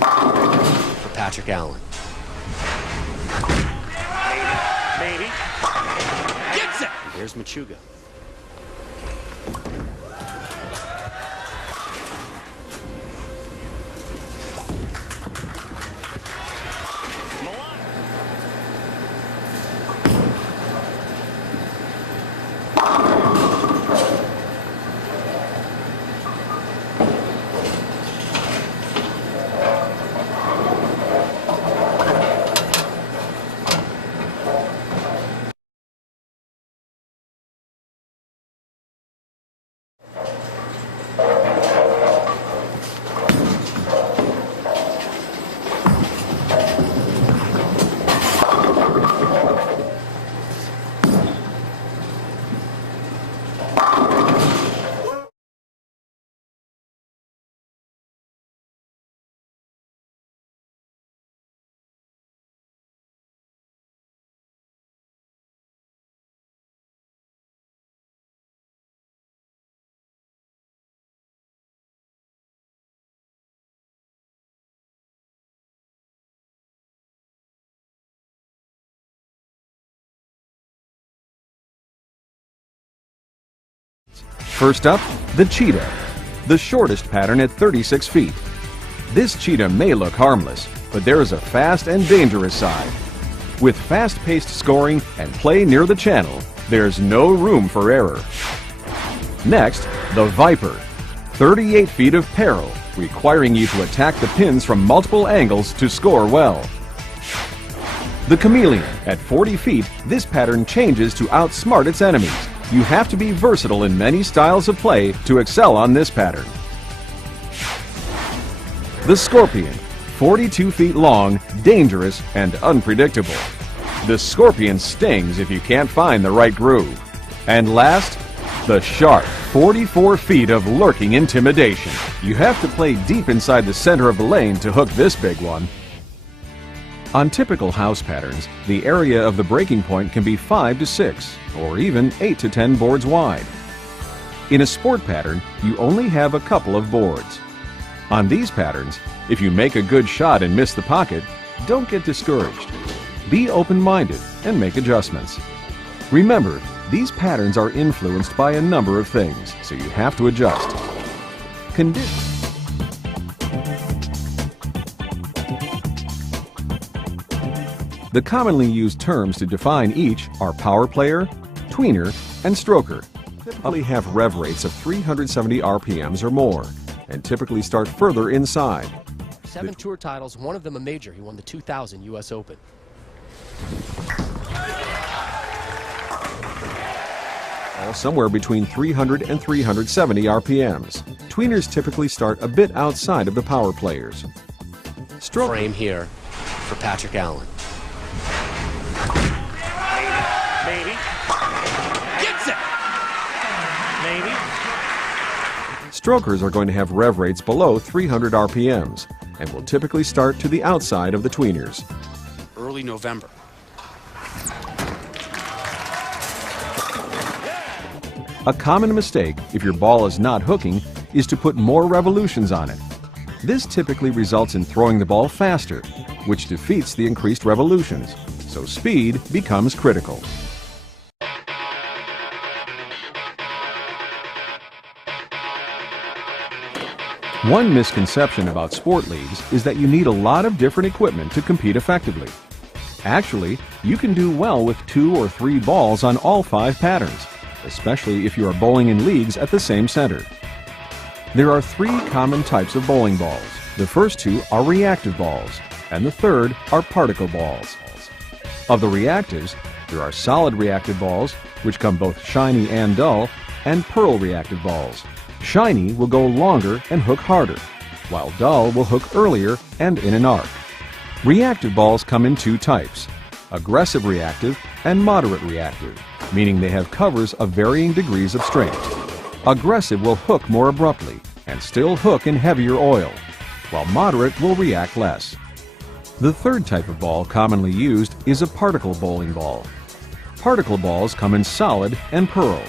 for Patrick Allen. Maybe. Gets it! And here's Machuga. First up, the cheetah, the shortest pattern at 36 feet. This cheetah may look harmless, but there is a fast and dangerous side. With fast-paced scoring and play near the channel, there's no room for error. Next, the viper, 38 feet of peril, requiring you to attack the pins from multiple angles to score well. The chameleon, at 40 feet, this pattern changes to outsmart its enemies. You have to be versatile in many styles of play to excel on this pattern. The scorpion, 42 feet long, dangerous, and unpredictable. The scorpion stings if you can't find the right groove. And last, the shark, 44 feet of lurking intimidation. You have to play deep inside the center of the lane to hook this big one. On typical house patterns, the area of the breaking point can be 5 to 6, or even 8 to 10 boards wide. In a sport pattern, you only have a couple of boards. On these patterns, if you make a good shot and miss the pocket, don't get discouraged. Be open-minded and make adjustments. Remember, these patterns are influenced by a number of things, so you have to adjust. The commonly used terms to define each are power player, tweener, and stroker. Typically have rev rates of 370 RPMs or more, and typically start further inside. 7 tour titles, one of them a major. He won the 2000 U.S. Open. All somewhere between 300 and 370 RPMs. Tweeners typically start a bit outside of the power players. Frame here for Patrick Allen. Maybe. Gets it! Maybe. Strokers are going to have rev rates below 300 RPMs and will typically start to the outside of the tweeners. Early November. A common mistake, if your ball is not hooking, is to put more revolutions on it. This typically results in throwing the ball faster, which defeats the increased revolutions, so speed becomes critical. One misconception about sport leagues is that you need a lot of different equipment to compete effectively. Actually, you can do well with 2 or 3 balls on all 5 patterns, especially if you are bowling in leagues at the same center. There are 3 common types of bowling balls. The first 2 are reactive balls, and the third are particle balls. Of the reactives, there are solid reactive balls, which come both shiny and dull, and pearl reactive balls. Shiny will go longer and hook harder, while dull will hook earlier and in an arc. Reactive balls come in 2 types, aggressive reactive and moderate reactive, meaning they have covers of varying degrees of strength. Aggressive will hook more abruptly and still hook in heavier oil, while moderate will react less. The third type of ball commonly used is a particle bowling ball. Particle balls come in solid and pearl.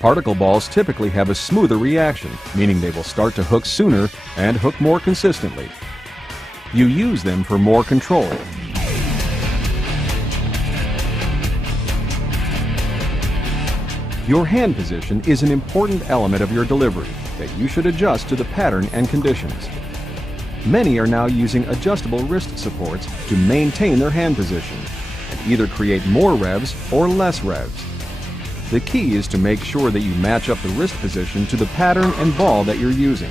Particle balls typically have a smoother reaction, meaning they will start to hook sooner and hook more consistently, You use them for more control. Your hand position is an important element of your delivery that you should adjust to the pattern and conditions. Many are now using adjustable wrist supports to maintain their hand position and either create more revs or less revs. The key is to make sure that you match up the wrist position to the pattern and ball that you're using.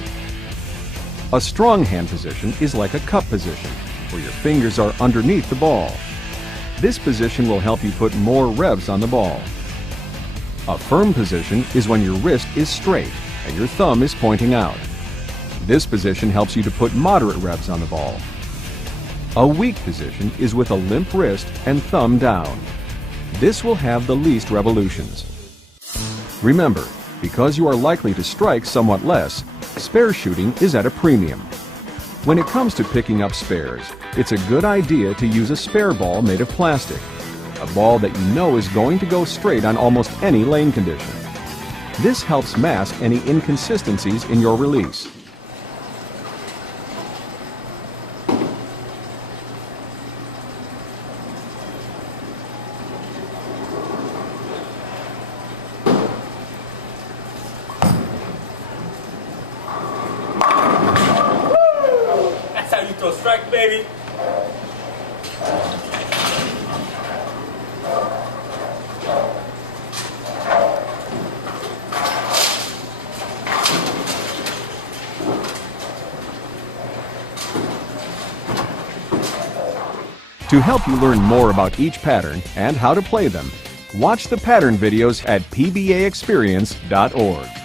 A strong hand position is like a cup position, where your fingers are underneath the ball. This position will help you put more revs on the ball. A firm position is when your wrist is straight and your thumb is pointing out. This position helps you to put moderate revs on the ball. A weak position is with a limp wrist and thumb down. This will have the least revolutions. Remember, because you are likely to strike somewhat less, spare shooting is at a premium. When it comes to picking up spares, it's a good idea to use a spare ball made of plastic. A ball that you know is going to go straight on almost any lane condition. This helps mask any inconsistencies in your release. That's how you throw strike, baby. To help you learn more about each pattern and how to play them, watch the pattern videos at pbaexperience.org.